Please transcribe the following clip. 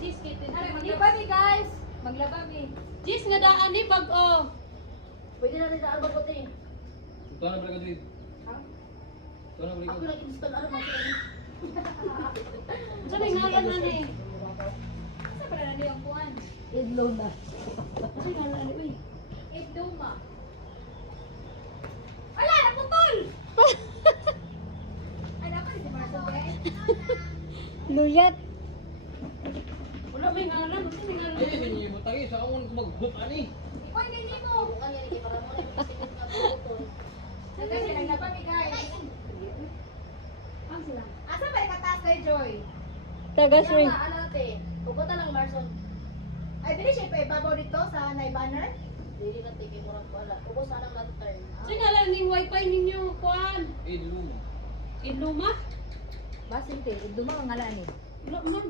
Jis kit. Maglaba mi guys. Maglaba mi. Jis nga daan ni pag oh. Pwede na rin daan bagote. Ito na balik Dave. Ha? Ito na balik. Ako lang install ano masaya. Sa may ngalan na ni. Sa pala na yung kuan. Idlo na. Sa ngalan ni uy. Idlo ma. Ala, naputol! Ay, dapat si Marcel guys. Luyat. Wala may ngalan, kasi may ngalan. Eh, hindi mo tagi sa akong mag-hook ani. Ikaw hindi mo. Bukan yan para mo na pisikit ka putol. Kasi naglaba mi guys. Ang sila. Asa ba ikataas kay Joy? Tagas ring. Ano te? Pupunta lang Marson. Ay, dili siya ipababaw dito sa nai-banner? Dili na tigil mo wala. Ubos na lang lantern. Sa ngalan ni wifi ninyo, kuan. Eh, di mo. Inluma? Basin te, iduma ang ngalan ni. Wala man.